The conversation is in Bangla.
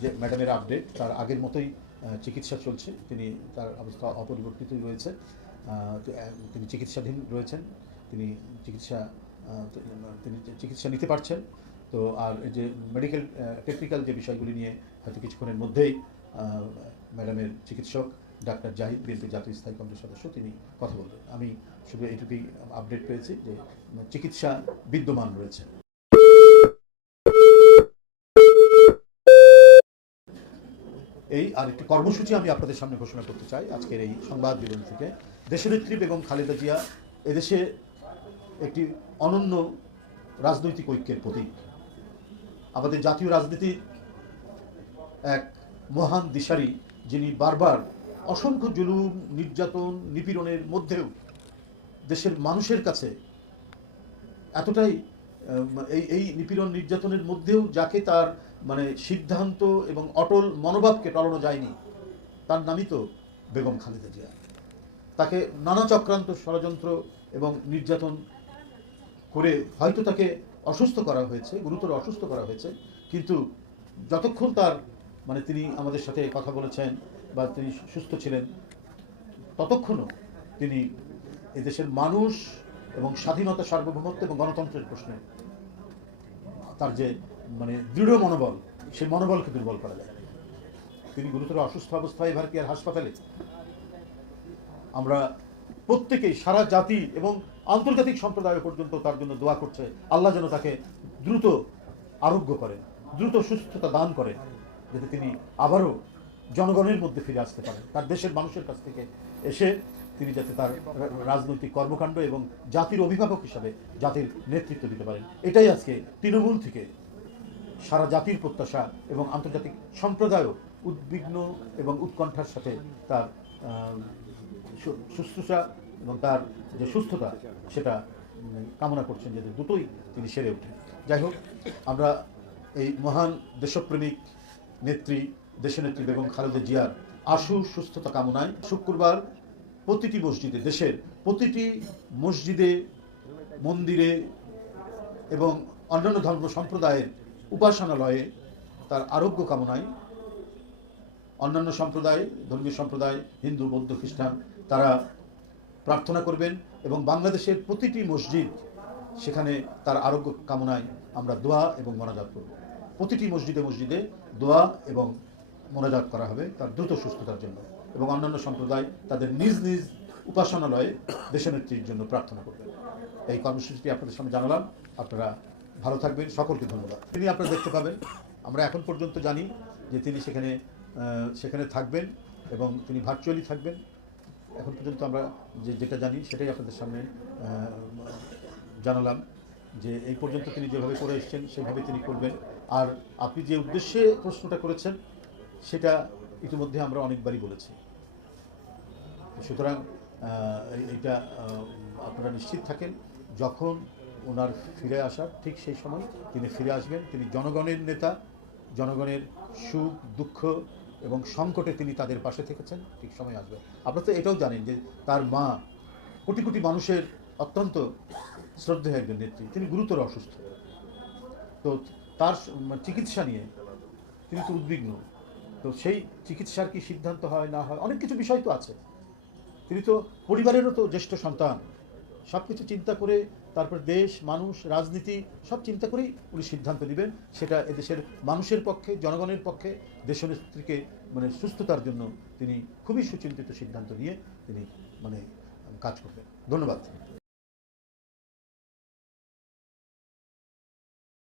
যে ম্যাডামের আপডেট তার আগের মতোই চিকিৎসা চলছে। তিনি তার অবস্থা অপরিবর্তিতই রয়েছে। তিনি চিকিৎসাধীন রয়েছেন। তিনি চিকিৎসা তিনি চিকিৎসা নিতে পারছেন। তো, আর এই যে মেডিকেল টেকনিক্যাল যে বিষয়গুলি নিয়ে হয়তো কিছুক্ষণের মধ্যেই ম্যাডামের চিকিৎসক, ডাক্তার জাহিদ বিএনপি জাতীয় স্থায়ী কমিটির সদস্য, তিনি কথা বলবেন। আমি শুধু এইটুকুই আপডেট পেয়েছি যে চিকিৎসা বিদ্যমান রয়েছে। এই আর একটি কর্মসূচি আমি আপনাদের সামনে ঘোষণা করতে চাই। আজকের এই সংবাদ বিবরণ থেকে দেশনেত্রী বেগম খালেদা জিয়া এদেশে একটি অনন্য রাজনৈতিক ঐক্যের প্রতীক। আমাদের জাতীয় রাজনীতির এক মহান দিশারি যিনি বারবার অসংখ্য জুলুম, নির্যাতন, নিপীড়নের মধ্যেও দেশের মানুষের কাছে এতটাই এই এই নিপীড়ন নির্যাতনের মধ্যেও যাকে তার মানে সিদ্ধান্ত এবং অটল মনোভাবকে টলানো যায়নি, তার নামই তো বেগম খালেদা জিয়া। তাকে নানা চক্রান্ত ষড়যন্ত্র এবং নির্যাতন করে হয়তো তাকে অসুস্থ করা হয়েছে, গুরুতর অসুস্থ করা হয়েছে, কিন্তু যতক্ষণ তার মানে তিনি আমাদের সাথে কথা বলেছেন বা তিনি সুস্থ ছিলেন, ততক্ষণও তিনি এদেশের মানুষ এবং স্বাধীনতা সার্বভৌমত্ব এবং গণতন্ত্রের প্রশ্নে তার যে মানে দৃঢ় মনোবল সেই মনোবলকে দুর্বল করা যায়। তিনি গুরুতর অসুস্থ অবস্থায় এবার কেয়ার হাসপাতালে? আমরা প্রত্যেকেই সারা জাতি এবং আন্তর্জাতিক সম্প্রদায় পর্যন্ত তার জন্য দোয়া করছে। আল্লাহ যেন তাকে দ্রুত আরোগ্য করেন, দ্রুত সুস্থতা দান করেন, যাতে তিনি আবারও জনগণের মধ্যে ফিরে আসতে পারেন, তার দেশের মানুষের কাছ থেকে এসে তিনি যাতে তার রাজনৈতিক কর্মকাণ্ড এবং জাতির অভিভাবক হিসাবে জাতির নেতৃত্ব দিতে পারেন। এটাই আজকে তৃণমূল থেকে সারা জাতির প্রত্যাশা এবং আন্তর্জাতিক সম্প্রদায়ও উদ্বিগ্ন এবং উৎকণ্ঠার সাথে তার শুশ্রূষা এবং তার যে সুস্থতা, সেটা কামনা করছেন যাতে দুটোই তিনি সেরে ওঠেন। যাই হোক, আমরা এই মহান দেশপ্রেমিক নেত্রী, দেশনেত্রী বেগম খালেদা জিয়ার আশু সুস্থতা কামনায় শুক্রবার প্রতিটি মসজিদে, দেশের প্রতিটি মসজিদে, মন্দিরে এবং অন্যান্য ধর্ম সম্প্রদায়ের উপাসনালয়ে তার আরোগ্য কামনায় অন্যান্য সম্প্রদায়, ধর্মীয় সম্প্রদায়, হিন্দু, বৌদ্ধ, খ্রিস্টান, তারা প্রার্থনা করবেন এবং বাংলাদেশের প্রতিটি মসজিদ, সেখানে তার আরোগ্য কামনায় আমরা দোয়া এবং মোনাজাত করব। প্রতিটি মসজিদে মসজিদে দোয়া এবং মোনাজাত করা হবে তার দ্রুত সুস্থতার জন্য। এবং অন্যান্য সম্প্রদায় তাদের নিজ নিজ উপাসনালয়ে দেশনেত্রীর জন্য প্রার্থনা করবেন। এই কর্মসূচিটি আপনাদের সামনে জানালাম। আপনারা ভালো থাকবেন। সকলকে ধন্যবাদ। তিনি আপনারা দেখতে পাবেন, আমরা এখন পর্যন্ত জানি যে তিনি সেখানে সেখানে থাকবেন এবং তিনি ভার্চুয়ালি থাকবেন। এখন পর্যন্ত আমরা যে, যেটা জানি সেটাই আপনাদের সামনে জানালাম যে এই পর্যন্ত তিনি যেভাবে করে এসেছেন, সেভাবে তিনি করবেন। আর আপনি যে উদ্দেশ্যে প্রশ্নটা করেছেন, সেটা ইতিমধ্যে আমরা অনেকবারই বলেছি। সুতরাং এইটা আপনারা নিশ্চিত থাকেন, যখন ওনার ফিরে আসার ঠিক সেই সময় তিনি ফিরে আসবেন, তিনি জনগণের নেতা, জনগণের সুখ, দুঃখ এবং সংকটে তিনি তাদের পাশে থেকেছেন, ঠিক সময় আসবেন আপনারা তো এটাও জানেন যে তার মা কোটি কোটি মানুষের অত্যন্ত শ্রদ্ধেয় একজন নেত্রী, তিনি গুরুতর অসুস্থ। তো তার চিকিৎসা নিয়ে তিনি তো উদ্বিগ্ন। তো সেই চিকিৎসার কি সিদ্ধান্ত হয়, না হয়? অনেক কিছু বিষয় তো আছে। তিনি তো পরিবারেরও তো জ্যেষ্ঠ সন্তান। সব কিছু চিন্তা করে তারপর দেশ, মানুষ, রাজনীতি, সব চিন্তা করেই উনি সিদ্ধান্ত নেবেন। সেটা এদেশের মানুষের পক্ষে, জনগণের পক্ষে, দেশনেত্রীকে মানে সুস্থতার জন্য তিনি খুবই সুচিন্তিত সিদ্ধান্ত নিয়ে তিনি মানে কাজ করবেন। ধন্যবাদ।